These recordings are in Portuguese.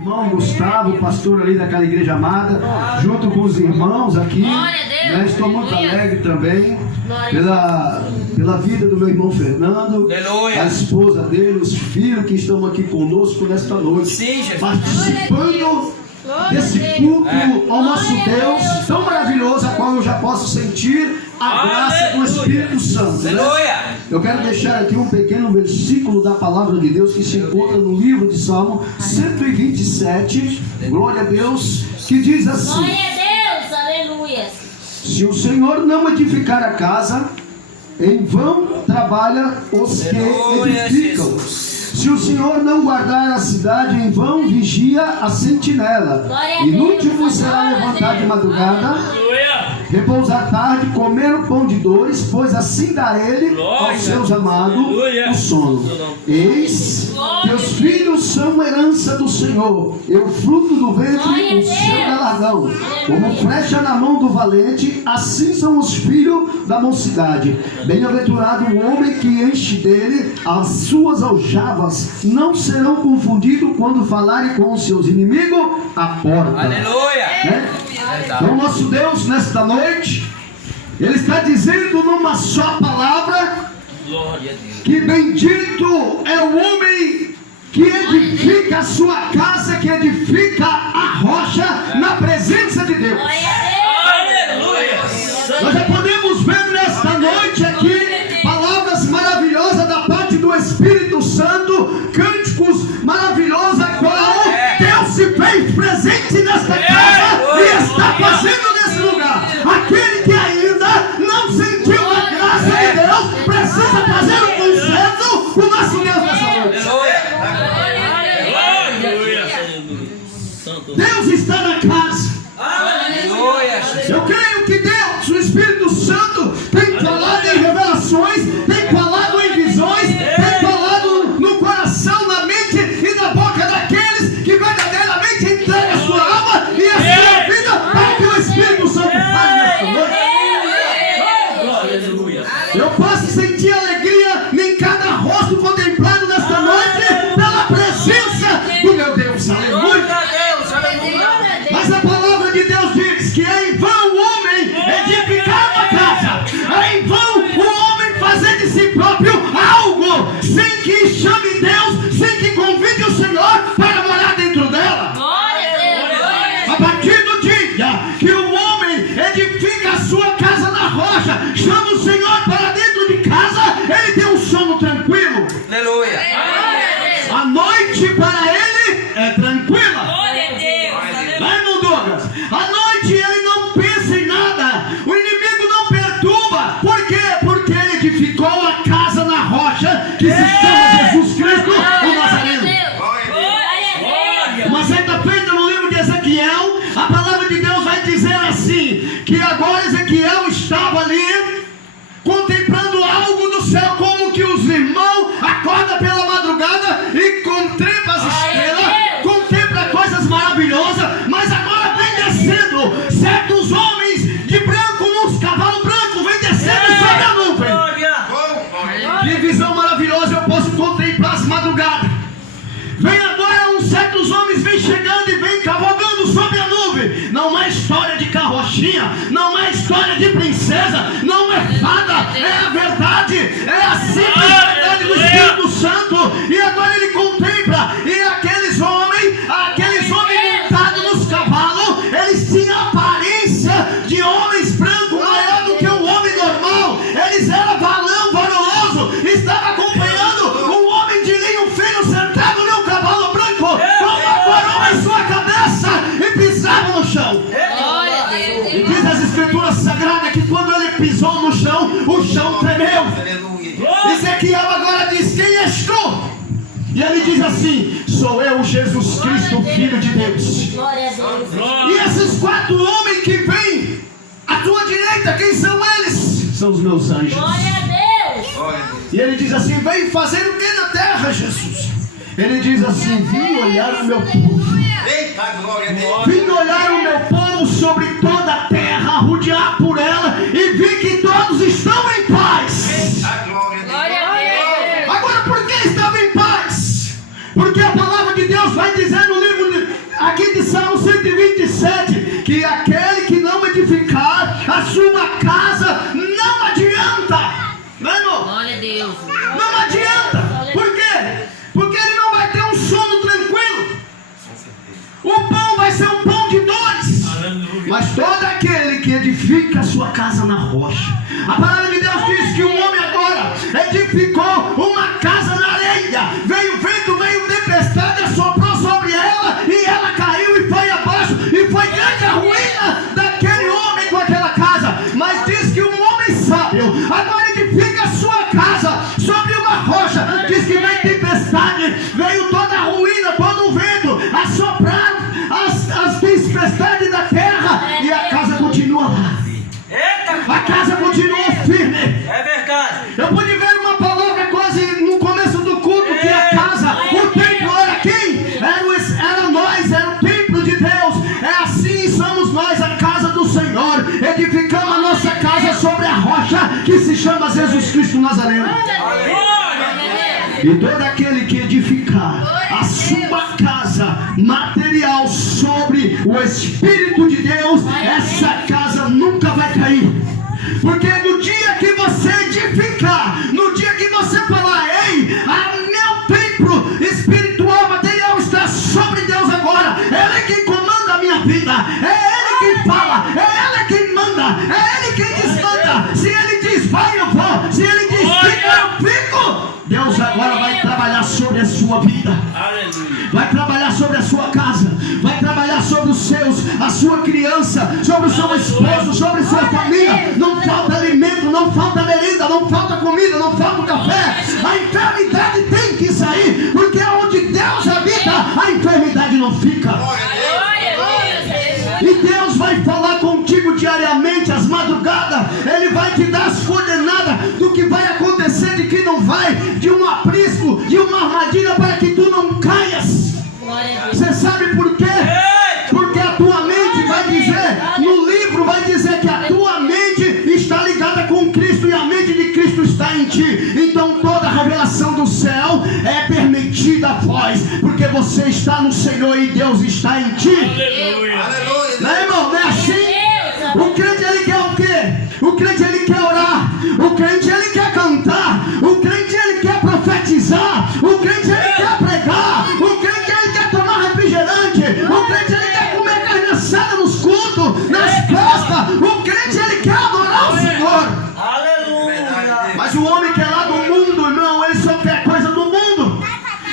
Irmão Gustavo, pastor ali daquela igreja amada, junto com os irmãos aqui, né? Estou muito alegre também pela vida do meu irmão Fernando, a esposa dele, os filhos que estão aqui conosco nesta noite, participando desse culto ao nosso Deus tão maravilhoso, a qual eu já posso sentir a graça do Espírito Santo, né? Eu quero deixar aqui um pequeno versículo da palavra de Deus que se encontra no livro de Salmo 127, glória a Deus, que diz assim: glória a Deus, aleluia. Se o Senhor não edificar a casa, em vão trabalha os que edificam. Se o Senhor não guardar a cidade, em vão vigia a sentinela. Inútil vos será levantar de madrugada, repousar tarde, comer o pão de dores, pois assim dá ele aos seus amados o sono. Eis que os filhos são herança do Senhor, e o fruto do ventre o seu galardão. Como flecha na mão do valente, assim são os filhos da mocidade. Bem-aventurado o homem que enche dele as suas aljavas, não serão confundidos quando falarem com os seus inimigos à porta. Aleluia! Né? Então, nosso Deus, nesta noite, Ele está dizendo numa só palavra que bendito é o homem que edifica a sua casa, que edifica a rocha na presença de Deus. Aleluia! Nós já podemos ver nesta noite aqui palavras maravilhosas da parte do Espírito Santo, cânticos maravilhosos, a qual Deus se fez presente nesta casa e está fazendo nesse lugar. Aquele que ainda não sentiu a graça de Deus precisa fazer um concerto com o nosso Deus nessa noite. Deus está na casa. Eu creio que Deus, o Espírito Santo, tem falado em revelações, tem falado em visões, tem falado no coração, na mente e na boca daqueles que verdadeiramente entregam a sua alma e a sua vida para que o Espírito Santo fale nesta noite. Eu posso sentir alegria em cada rosto contemplado nesta noite pela presença do meu Deus. Aleluia! Mas a palavra de Deus diz que é em vão o homem edificar uma casa, é em vão o homem fazer de si próprio algo, sem que chame Deus, sem que convide o Senhor para morar dentro dela. A partir do dia que o homem edifica a sua casa na rocha, chama o Senhor para dentro de casa, ele tem um sono tranquilo. Aleluia! A noite para ele é tranquila. Vai, irmão Douglas. À noite ele não pensa em nada. O inimigo não perturba. Por quê? Porque ele edificou a casa na rocha que se chama Jesus Cristo, o Nazareno. Uma certa feita no livro de Ezequiel, a palavra de Deus vai dizer assim, que agora Ezequiel estava ali contemplando algo do céu, como que os irmãos acordam pela madrugada e contemplam as estrelas, contemplam coisas maravilhosas, mas agora vem descendo certos homens de branco nos cavalos brancos, vem descendo sobre a nuvem. Que visão maravilhosa eu posso contemplar as madrugadas. Vem agora uns certos homens, vem chegando e vem cavalgando sobre a nuvem. Não é história de carrochinha, não é história de princesa, não é fada, é a verdade, é a simples verdade do Espírito Santo. E agora ele contempla, e aqueles homens montados nos cavalos, eles tinham a aparência de homens brancos, maior do que o homem normal. Eles eram valoroso, estava acompanhando um homem de linho fino sentado num cavalo branco, com uma coroa em sua cabeça, e pisava no chão. E diz as escrituras sagradas que quando ele pisou no chão, o chão tremeu. Ezequiel agora diz: quem és tu? E ele diz assim: sou eu, Jesus Cristo, Filho de Deus. E esses 4 homens que vêm à tua direita, quem são eles? São os meus anjos. Glória a Deus. E ele diz assim: vem fazer o que na terra, Jesus? Ele diz assim: vim olhar o meu povo. Vim olhar o meu povo sobre toda a terra, rodear por ela, e vi que todos estão em paz. Agora, por que estava em paz? Porque a palavra de Deus vai dizer no livro que aquele que não edificar a sua casa não adianta. Não, irmão? Glória a Deus. Não adianta. Por quê? Porque ele não vai ter um sono tranquilo. O pão vai ser um pão de dores. Mas todo aquele que edifica a sua casa na rocha. A palavra de Deus diz que um homem agora edificou uma casa na areia. Veio vento, veio tempestade, assoprou sobre ela e ela caiu e foi abaixo. E foi grande a ruína daquele homem com aquela casa. Mas diz que um homem sábio agora edifica a sua casa sobre uma rocha. Diz que veio tempestade, veio toda a ruína, todo o vento, assopraram as tempestades da terra e a casa continua lá. A casa continua firme. É verdade. Eu pude ver uma palavra quase no começo do culto que a casa, o templo era quem? Era nós, era o templo de Deus. É assim somos nós, a casa do Senhor. Edificamos a nossa casa sobre a rocha que se chama Jesus Cristo Nazareno. E todo aquele que edificar a sua casa material sobre o Espírito de Deus, essa casa nunca vai cair. Porque no dia que você edificar, no dia que você falar, ei, meu templo espiritual material está sobre Deus agora, Ele quem comanda a minha vida, é Ele quem fala, é Ele quem manda, é Ele quem desmanda. Se Ele diz vai, eu vou. Se Ele diz fica, eu fico. Deus agora vai trabalhar sobre a sua vida. Vai trabalhar sobre a sua casa. Vai trabalhar sobre os seus, a sua criança, sobre o seu esposo, sobre a sua família. Não falta alimento, não falta merenda, não falta comida, não falta café. A enfermidade tem que sair, porque onde Deus habita, a enfermidade não fica. E Deus vai falar contigo diariamente, às madrugadas. Ele vai te dar as coordenadas do que vai acontecer, de que não vai, de um aprisco, de uma armadilha para que tu não caias. Você sabe por quê? Porque a tua mente vai dizer, no livro vai dizer que a tua mente está ligada com Cristo e a mente de Cristo está em ti. Então toda a revelação do céu é permitida a vós, porque você está no Senhor e Deus está em ti. Aleluia. Não é, irmão? Não é assim? O crente ele quer o quê? O crente ele quer orar. O crente ele quer cantar. O crente ele quer profetizar. O crente ele quer pregar. O crente ele quer tomar refrigerante. O crente ele quer comer carne assada nos cultos, nas festas. O crente ele quer adorar o Senhor. Aleluia. Mas o homem que é lá do mundo, irmão, ele só quer coisa do mundo.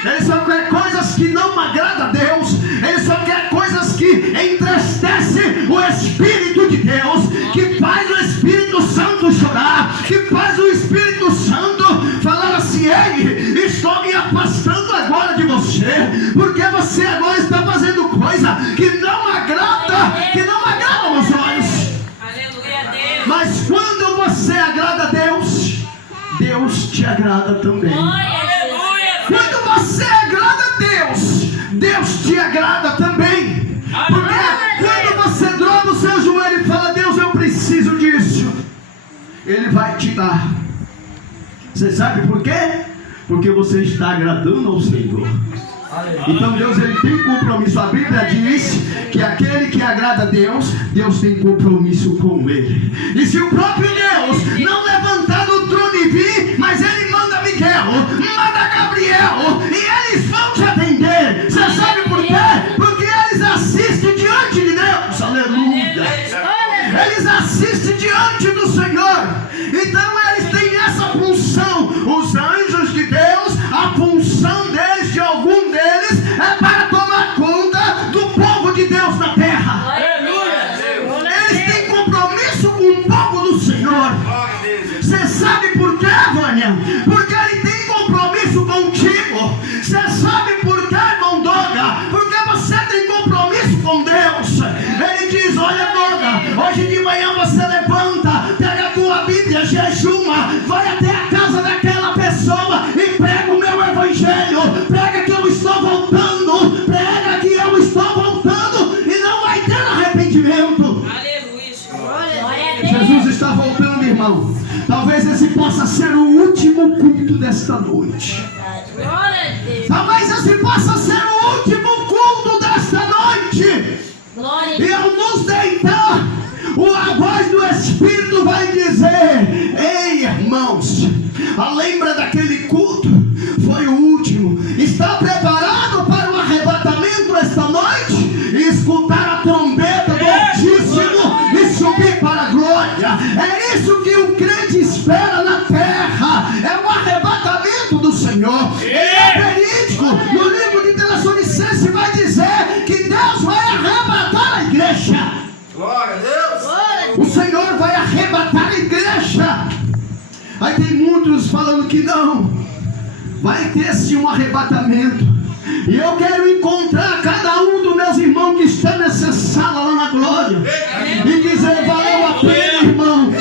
Ele só quer coisas que não agradam a Deus. Ele só quer coisas que entristecem o Espírito de Deus, que faz o Espírito Santo chorar, que faz o Espírito Santo falar assim, ei, estou me afastando agora de você, porque você agora está fazendo coisa que não agrada aos olhos. Aleluia a Deus. Mas quando você agrada a Deus, Deus te agrada também. Quando você agrada a Deus, Deus te agrada também. Porque quando você dobra o seu joelho e fala, Deus, eu preciso disso, Ele vai te dar. Você sabe por quê? Porque você está agradando ao Senhor. Então Deus ele tem compromisso. A Bíblia diz que aquele que agrada a Deus, Deus tem compromisso com ele. E se o próprio Deus não levantar do trono e vir, mas Ele manda Miguel, manda Gabriel, e eles vão te atender. Você sabe por quê? Porque eles assistem diante de Deus. Aleluia. Eles assistem diante do Senhor. Então eles têm essa função. Os anjos de Deus, a função deles, de algum deles, é para tomar conta do povo de Deus na terra. Eles têm compromisso com o povo do Senhor. Você sabe por quê, Vânia? Porque Ele tem compromisso contigo. Você sabe por quê, irmão Doga? Porque você tem compromisso com Deus. Ele diz, olha Doga, hoje de manhã você levanta, pega a tua Bíblia, jejuma, vai até a casa daquela pessoa e prega o meu evangelho. Prega que eu estou voltando. Prega que eu estou voltando. E não vai ter arrependimento. Jesus está voltando, irmão. Talvez esse possa ser o último culto desta noite. Talvez esse possa ser o último culto desta noite. E eu nos dei Deus vai arrebatar a igreja. Glória a Deus. O Senhor vai arrebatar a igreja. Aí tem muitos falando que não. Vai ter sim um arrebatamento. E eu quero encontrar cada um dos meus irmãos que estão nessa sala lá na glória. E dizer, valeu a pena, irmão.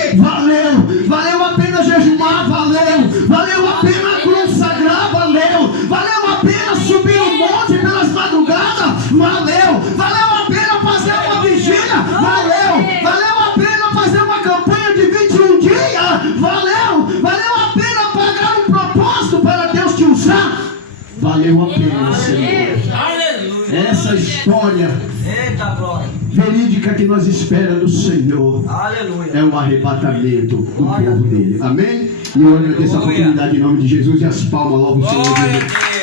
Valeu a pena jejumar, valeu a pena consagrar, valeu a pena subir um monte pelas madrugadas, valeu a pena fazer uma vigília, valeu a pena fazer uma campanha de 21 dias, valeu a pena pagar um propósito para Deus te usar, valeu a pena, Senhor. Aleluia. Essa história Eita glória. verídica que nós esperamos do Senhor Aleluia. é o arrebatamento do povo dele. Amém? E eu agradeço a Aleluia. oportunidade em nome de Jesus e as palmas logo o Senhor. Glória a Jesus. Deus.